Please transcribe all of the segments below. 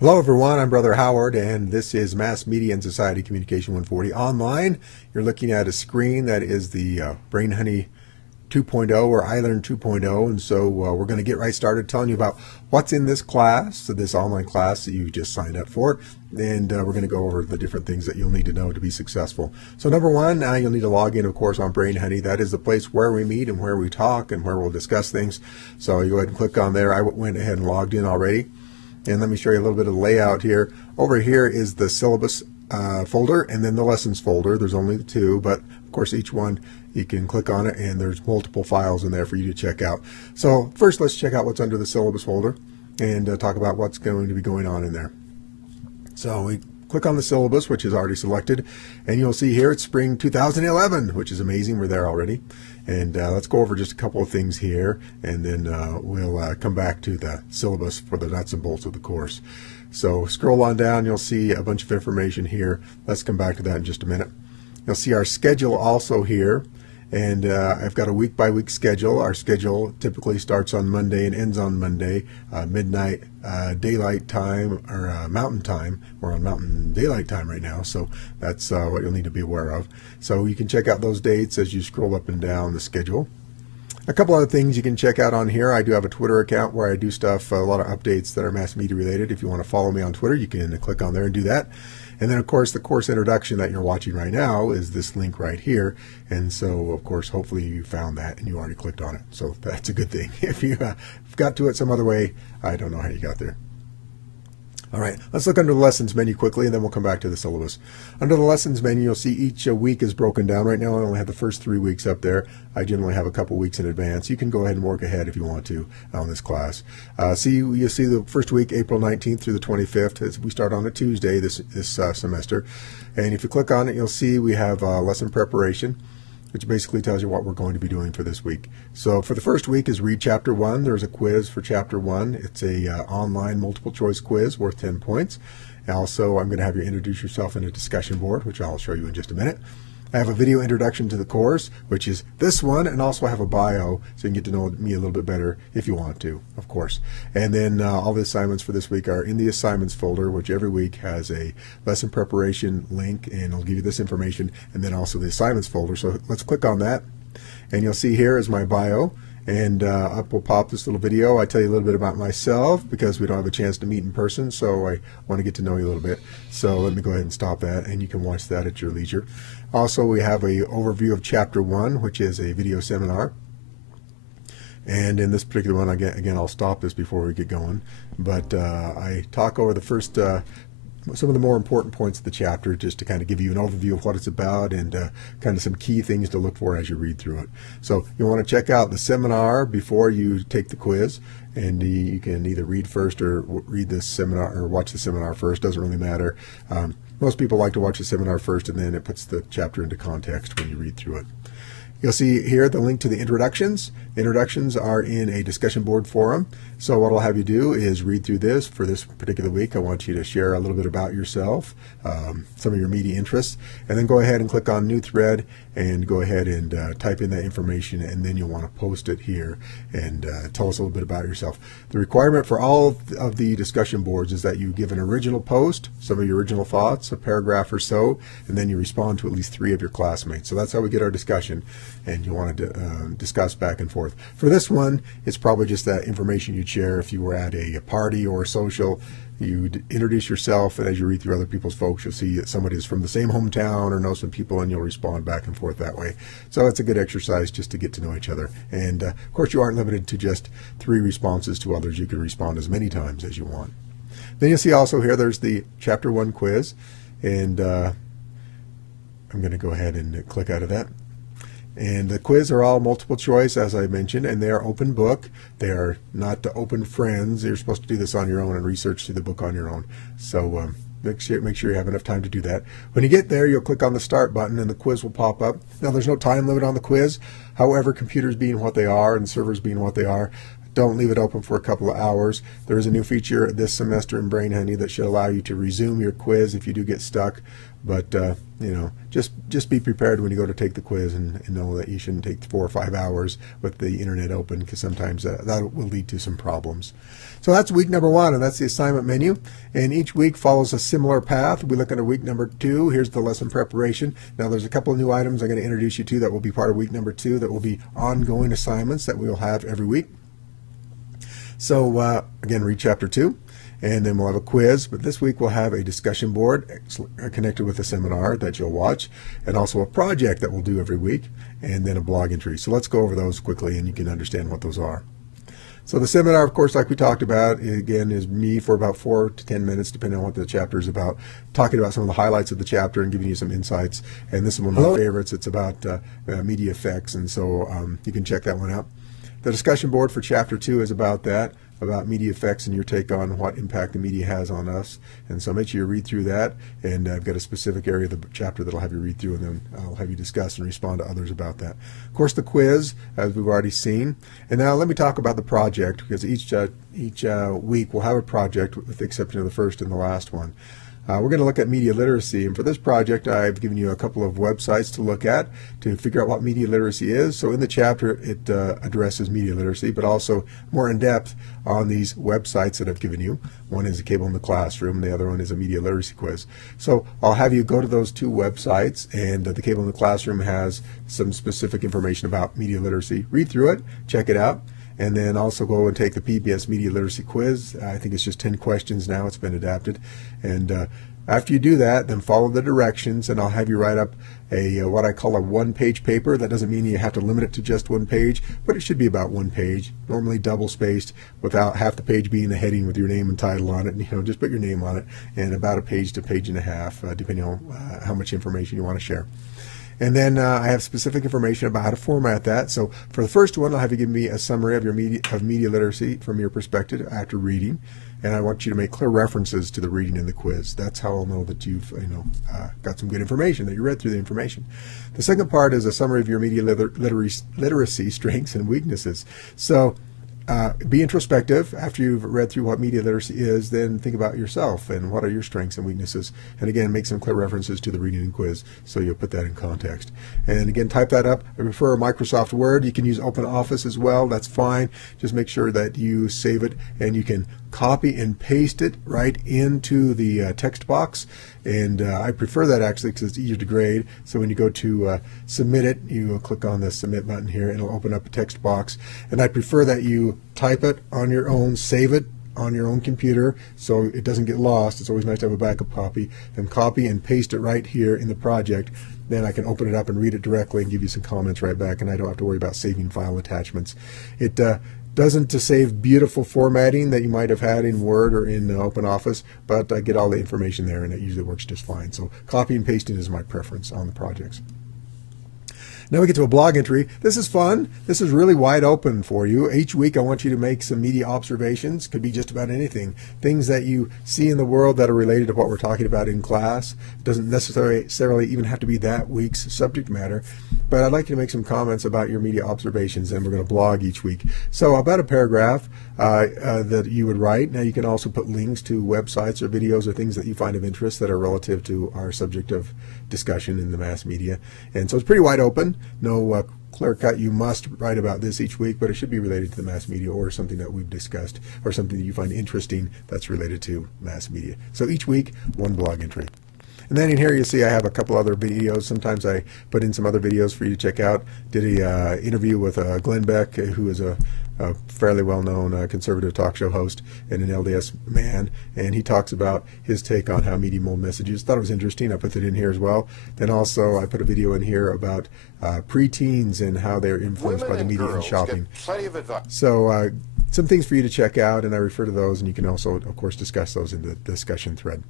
Hello everyone, I'm Brother Howard and this is Mass Media and Society Communication 140 online. You're looking at a screen that is the Brain Honey 2.0 or iLearn 2.0, and so we're going to get right started telling you about what's in this class, so this online class that you just signed up for, and we're going to go over the different things that you'll need to know to be successful. So number one, you'll need to log in, of course, on Brain Honey. That is the place where we meet and where we talk and where we'll discuss things. So you go ahead and click on there. I went ahead and logged in already. And let me show you a little bit of the layout here. Over here is the syllabus folder and then the lessons folder. There's only the two, but of course each one you can click on it and there's multiple files in there for you to check out. So first let's check out what's under the syllabus folder and talk about what's going to be going on in there. So we click on the syllabus, which is already selected, and you'll see here it's spring 2011, which is amazing. We're there already. And let's go over just a couple of things here, and then we'll come back to the syllabus for the nuts and bolts of the course. So scroll on down, you'll see a bunch of information here. Let's come back to that in just a minute. You'll see our schedule also here, and I've got a week-by-week schedule. Our schedule typically starts on Monday and ends on Monday, midnight daylight time, or mountain time. We're on mountain daylight time right now, so that's what you'll need to be aware of. So you can check out those dates as you scroll up and down the schedule. A couple other things you can check out on here. I do have a Twitter account where I do stuff, a lot of updates that are mass media related. If you want to follow me on Twitter, you can click on there and do that. And then, of course, the course introduction that you're watching right now is this link right here. And so, of course, hopefully you found that and you already clicked on it. So that's a good thing. If you got to it some other way, I don't know how you got there. All right, let's look under the lessons menu quickly, and then we'll come back to the syllabus. Under the lessons menu, you'll see each week is broken down. Right now, I only have the first 3 weeks up there. I generally have a couple weeks in advance. You can go ahead and work ahead if you want to on this class. You'll see the first week, April 19th through the 25th. We start on a Tuesday this semester. And if you click on it, you'll see we have lesson preparation, which basically tells you what we're going to be doing for this week. So for the first week is read chapter 1. There's a quiz for chapter 1. It's a online multiple choice quiz worth 10 points. Also, I'm going to have you introduce yourself in a discussion board, which I'll show you in just a minute. I have a video introduction to the course, which is this one, and also I have a bio, so you can get to know me a little bit better if you want to, of course. And then all the assignments for this week are in the assignments folder, which every week has a lesson preparation link, and I'll give you this information, and then also the assignments folder. So let's click on that, and you'll see here is my bio. And up will pop this little video. I tell you a little bit about myself because we don't have a chance to meet in person, so I want to get to know you a little bit. So let me go ahead and stop that, and you can watch that at your leisure. Also, we have an overview of Chapter 1, which is a video seminar. And in this particular one, again, I'll stop this before we get going. But I talk over the first some of the more important points of the chapter just to kind of give you an overview of what it's about and kind of some key things to look for as you read through it. So you want to check out the seminar before you take the quiz, and you can either read first or read this seminar or watch the seminar first. Doesn't really matter. Most people like to watch the seminar first, and then it puts the chapter into context when you read through it. You'll see here the link to the introductions. The introductions are in a discussion board forum. So what I'll have you do is read through this for this particular week. I want you to share a little bit about yourself, some of your media interests, and then go ahead and click on New Thread and go ahead and type in that information, and then you'll want to post it here and tell us a little bit about yourself. The requirement for all of the discussion boards is that you give an original post, some of your original thoughts, a paragraph or so, and then you respond to at least 3 of your classmates. So that's how we get our discussion, and you want to discuss back and forth. For this one, it's probably just that information you'd share if you were at a party or a social. You'd introduce yourself, and as you read through other people's folks, you'll see that somebody is from the same hometown or know some people, and you'll respond back and forth that way. So it's a good exercise just to get to know each other. And of course, you aren't limited to just 3 responses to others. You can respond as many times as you want. Then you'll see also here there's the Chapter 1 quiz, and I'm going to go ahead and click out of that. And the quiz are all multiple choice, as I mentioned, and they are open book. They are not the open friends. You're supposed to do this on your own and research through the book on your own. So make sure you have enough time to do that. When you get there, you'll click on the Start button, and the quiz will pop up. Now, there's no time limit on the quiz. However, computers being what they are and servers being what they are, don't leave it open for a couple of hours. There is a new feature this semester in Brain Honey that should allow you to resume your quiz if you do get stuck. But you know, just be prepared when you go to take the quiz, and know that you shouldn't take 4 or 5 hours with the internet open, because sometimes that will lead to some problems. So that's week number 1, and that's the assignment menu. And each week follows a similar path. We look at week number 2. Here's the lesson preparation. Now there's a couple of new items I'm going to introduce you to that will be part of week number 2, that will be ongoing assignments that we will have every week. So again, read chapter 2. And then we'll have a quiz, but this week we'll have a discussion board connected with a seminar that you'll watch, and also a project that we'll do every week, and then a blog entry. So let's go over those quickly and you can understand what those are. So the seminar, of course, like we talked about, again, is me for about 4 to 10 minutes, depending on what the chapter is about, talking about some of the highlights of the chapter and giving you some insights. And this is one of my favorites. It's about media effects, and so you can check that one out. The discussion board for chapter 2 is about that, about media effects and your take on what impact the media has on us. And so make sure you read through that, and I've got a specific area of the chapter that I'll have you read through, and then I'll have you discuss and respond to others about that. Of course, the quiz, as we've already seen. And now let me talk about the project, because each week we'll have a project, with the exception of the first and the last one. We're going to look at media literacy, and for this project I've given you a couple of websites to look at to figure out what media literacy is. So in the chapter it addresses media literacy, but also more in depth on these websites that I've given you. One is a Cable in the Classroom, and the other one is a media literacy quiz. So I'll have you go to those 2 websites, and the Cable in the Classroom has some specific information about media literacy. Read through it, check it out. And then also go and take the PBS Media Literacy Quiz. I think it's just 10 questions now. It's been adapted. And after you do that, then follow the directions, and I'll have you write up a what I call a 1-page paper. That doesn't mean you have to limit it to just 1 page, but it should be about 1 page, normally double-spaced, without half the page being the heading with your name and title on it. And, you know, just put your name on it, and about a page to page and a half, depending on how much information you want to share. And then I have specific information about how to format that. So for the first one, I'll have you give me a summary of your media literacy from your perspective after reading, and I want you to make clear references to the reading in the quiz. That's how I'll know that you've got some good information, that you read through the information. The second part is a summary of your media literacy strengths and weaknesses. So be introspective after you've read through what media literacy is. Then think about yourself and what are your strengths and weaknesses, and again, make some clear references to the reading and quiz so you'll put that in context. And again, type that up. I prefer Microsoft Word. You can use Open Office as well. That's fine. Just make sure that you save it, and you can copy and paste it right into the text box. And I prefer that actually because it's easier to grade. So when you go to submit it, you click on the submit button here, and it'll open up a text box. And I prefer that you type it on your own, save it on your own computer so it doesn't get lost. It's always nice to have a backup copy, and copy and paste it right here in the project. Then I can open it up and read it directly and give you some comments right back, and I don't have to worry about saving file attachments. It doesn't save beautiful formatting that you might have had in Word or in Open Office, but I get all the information there, and it usually works just fine. So copy and pasting is my preference on the projects. Now we get to a blog entry. This is fun. This is really wide open for you. Each week I want you to make some media observations. Could be just about anything. Things that you see in the world that are related to what we're talking about in class. It doesn't necessarily even have to be that week's subject matter. But I'd like you to make some comments about your media observations, and we're going to blog each week. So about a paragraph that you would write. Now you can also put links to websites or videos or things that you find of interest that are relative to our subject of discussion in the mass media. And so it's pretty wide open. No clear cut, you must write about this each week, but it should be related to the mass media or something that we've discussed or something that you find interesting that's related to mass media. So each week, 1 blog entry. And then in here you see I have a couple other videos. Sometimes I put in some other videos for you to check out. Did a interview with Glenn Beck, who is a fairly well-known conservative talk show host and an LDS man, and he talks about his take on how media mold messages. Thought it was interesting. I put it in here as well. Then also I put a video in here about preteens and how they're influenced by the media and shopping. Plenty of advice. So some things for you to check out, and I refer to those, and you can also, of course, discuss those in the discussion thread.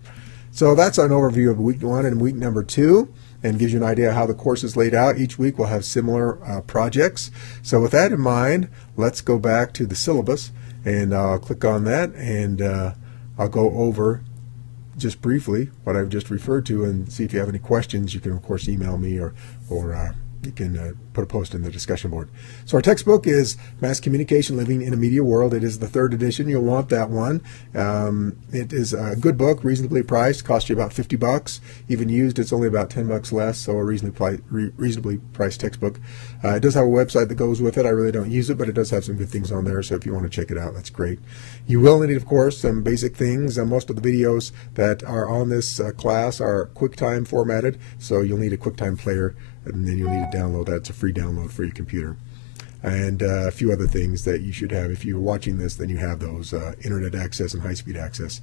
So that's an overview of week 1 and week number 2, and gives you an idea how the course is laid out. Each week we'll have similar projects. So with that in mind, let's go back to the syllabus, and I'll click on that, and I'll go over just briefly what I've just referred to, and see if you have any questions. You can, of course, email me or you can put a post in the discussion board. So our textbook is Mass Communication Living in a Media World. It is the 3rd edition. You'll want that one. It is a good book, reasonably priced, cost you about $50. Even used, it's only about $10 less, so a reasonably priced textbook. It does have a website that goes with it. I really don't use it, but it does have some good things on there, so if you want to check it out, that's great. You will need, of course, some basic things. Most of the videos that are on this class are QuickTime formatted, so you'll need a QuickTime player, and then you'll need to download that. It's a free download for your computer. And a few other things that you should have. If you're watching this, then you have those, internet access and high-speed access.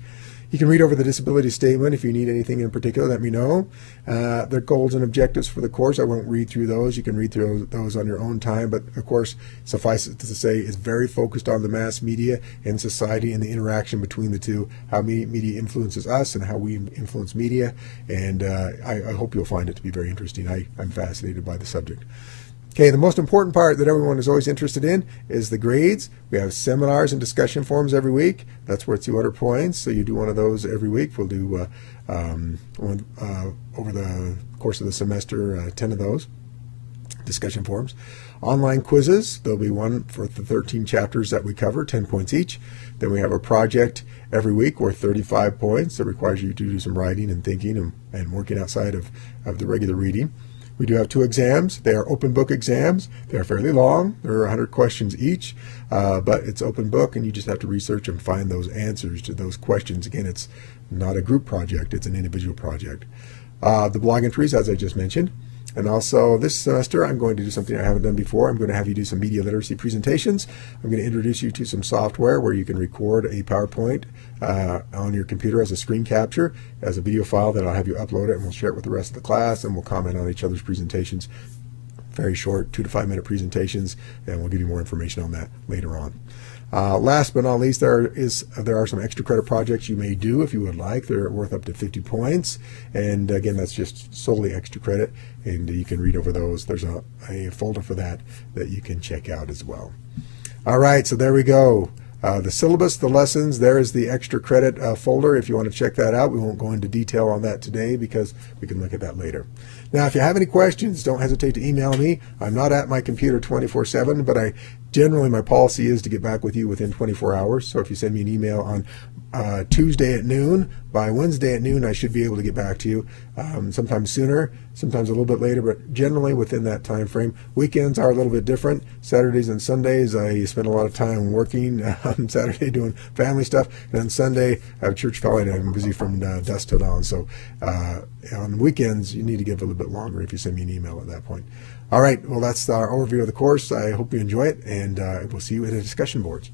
You can read over the disability statement. If you need anything in particular, let me know. The goals and objectives for the course, I won't read through those. You can read through those on your own time, but of course, suffice it to say, it's very focused on the mass media and society and the interaction between the two, how media influences us and how we influence media, and I hope you'll find it to be very interesting. I'm fascinated by the subject. Okay, the most important part that everyone is always interested in is the grades. We have seminars and discussion forums every week. That's worth 200 points, so you do one of those every week. We'll do, over the course of the semester, 10 of those discussion forums. Online quizzes, there'll be one for the 13 chapters that we cover, 10 points each. Then we have a project every week worth 35 points that requires you to do some writing and thinking and working outside of the regular reading. We do have 2 exams. They are open book exams. They are fairly long. There are 100 questions each, but it's open book, and you just have to research and find those answers to those questions. Again, it's not a group project. It's an individual project. The blog entries, as I just mentioned. And also this semester, I'm going to do something I haven't done before. I'm going to have you do some media literacy presentations. I'm going to introduce you to some software where you can record a PowerPoint on your computer as a screen capture, as a video file that I'll have you upload it, and we'll share it with the rest of the class, and we'll comment on each other's presentations. Very short, 2 to 5 minute presentations, and we'll give you more information on that later on. Last but not least, there are some extra credit projects you may do if you would like. They're worth up to 50 points, and again, that's just solely extra credit, and you can read over those. There's a folder for that you can check out as well. All right, so there we go. The syllabus, the lessons, there is the extra credit folder if you want to check that out. We won't go into detail on that today because we can look at that later. Now, if you have any questions, don't hesitate to email me. I'm not at my computer 24/7, but generally my policy is to get back with you within 24 hours. So if you send me an email on Tuesday at noon, by Wednesday at noon, I should be able to get back to you. Sometimes sooner, sometimes a little bit later, but generally within that time frame. Weekends are a little bit different. Saturdays and Sundays, I spend a lot of time working. On Saturday doing family stuff, and on Sunday I have church fellow and I'm busy from dusk till dawn. So on weekends, you need to give a little bit longer if you send me an email at that point. All right, well, that's our overview of the course. I hope you enjoy it, and we'll see you in the discussion boards.